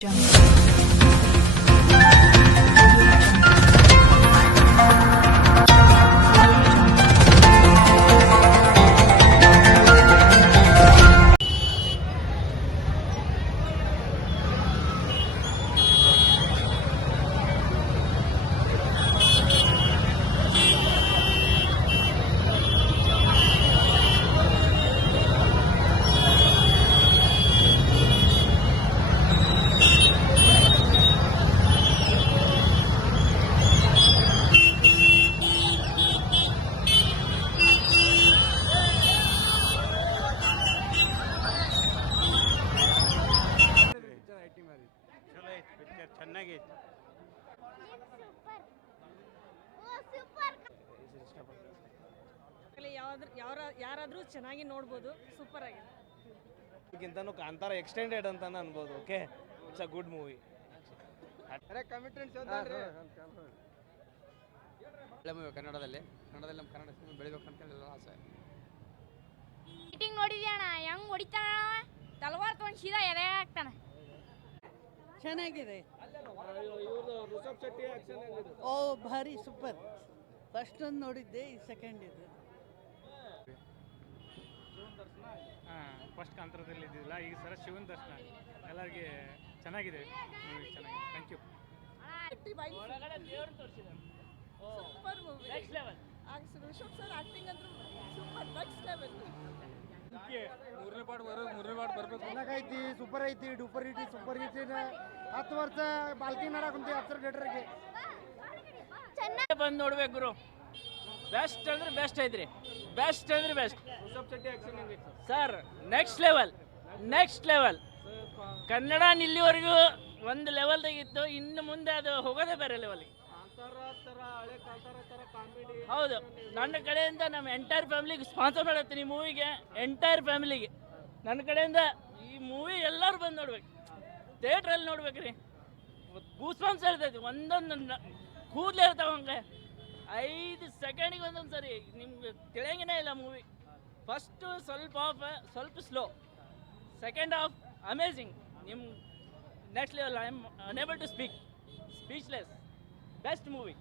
Jump. ಯಾರ ಯಾರಾದರೂ ಚೆನ್ನಾಗಿ ನೋಡ್ಬೋದು ಸೂಪರ್ ಆಗಿದೆ. ಗಿಂತನೂ ಕಾಂತಾರ ಎಕ್ಸ್ಟೆಂಡೆಡ್ ಅಂತಾನೆ ಅನ್ಬೋದು okay it's a good movie ಒಳ್ಳೆ ಮೂವಿ ಕನ್ನಡದಲ್ಲಿ. ಕನ್ನಡದಲ್ಲಿ ನಮ್ಮ ಕನ್ನಡ ಸಿನಿಮಾ ಬೆಳಿಬೇಕು ಅಂತ ಎಲ್ಲ ಆಸೆ. ಮೀಟಿಂಗ್ ನೋಡಿದ್ಯಾಣ ಹೆಂಗ್ ಹೊಡಿತಾನ ತಲವಾರ್ ತೊಗೊಂಡು ಸೀದಾ ಎದೆ ಹಾಕ್ತಾನೆ. ಚೆನ್ನಾಗಿದೆ. ಓ ಭಾರಿ ಸೂಪರ್ ಫಸ್ಟ್ ಒಂದು ನೋಡಿದ್ದೆ ಈ ಸೆಕೆಂಡ್ ಇದು. ಫಸ್ಟ್ ಕಾಂತರದಲ್ಲಿ ಇದ್ದಿಲ್ಲ ಈಗ ಸರ ಶಿವನ್ ದರ್ಶನ ಎಲ್ಲರಿಗೆ ಚೆನ್ನಾಗಿದೆ ಮೂವಿ ಚೆನ್ನಾಗಿದೆ. Thank you super movie next level Rishabh sir acting ಅಂದ್ರೆ ಸೂಪರ್ ನೆಕ್ಸ್ಟ್ ಲೆವೆಲ್ ಮೂರನೇ ಪಾಠ ಬರೋದು ಬರ್ಬೇಕು ಚೆನ್ನಾಗೈತಿ ಸೂಪರ್ ಐತಿ ಡೂಪರ್ ಐತಿ ಸೂಪರ್ ಐತಿ ಹತ್ತು ವರ್ಷ ಬಾಲ್ಕಿ ನಡಕುಂತಿ ಅಪ್ಸರ್ ಚೆನ್ನಾಗಿ ಬಂದು ನೋಡ್ಬೇಕು ಗುರು. ಬೆಸ್ಟ್ ಅಂದ್ರೆ ಬೆಸ್ಟ್ ಐತ್ರಿ. ಬೆಸ್ಟ್ ಅಂದ್ರೆ best sir next level next level Kannada ಇಲ್ಲಿವರೆಗೂ ಒಂದು ಲೆವೆಲ್ದಾಗಿತ್ತು ಇನ್ನು ಮುಂದೆ ಅದು ಹೋಗೋದೇ ಬೇರೆ ಲೆವೆಲ್ಗೆ ಹೌದು. ನನ್ನ ಕಡೆಯಿಂದ ನಮ್ಮ ಎಂಟೈರ್ ಫ್ಯಾಮಿಲಿಗೆ ಸ್ಪಾನ್ಸರ್ ಮಾಡತ್ತೀನಿ ಮೂವಿಗೆ ಎಂಟೈರ್ ಫ್ಯಾಮಿಲಿಗೆ ನನ್ನ ಕಡೆಯಿಂದ ಮೂವಿ ಎಲ್ಲರೂ ಬಂದು ನೋಡ್ಬೇಕು. ಥಿಯೇಟ್ರಲ್ಲಿ ನೋಡ್ಬೇಕ್ರಿ. ಗೂಸ್ಬಂಪ್ಸ್ ಹೇಳ್ತೈತಿ ಒಂದೊಂದು ಕೂದ್ಲೇ ಇರ್ತಾವ ಹಂಗೆ. ಐದು ಸೆಕೆಂಡಿಗೆ ಒಂದೊಂದು ಸರಿ ನಿಮ್ಗೆ ತಿಳಿಯಂಗೇ ಇಲ್ಲ ಮೂವಿ ಫಸ್ಟು ಸ್ವಲ್ಪ ಆಫ್ ಸ್ವಲ್ಪ ಸ್ಲೋ ಸೆಕೆಂಡ್ ಹಾಫ್ ಅಮೇಝಿಂಗ್ ನಿಮ್ಮ next level I am unable to speak speechless best movie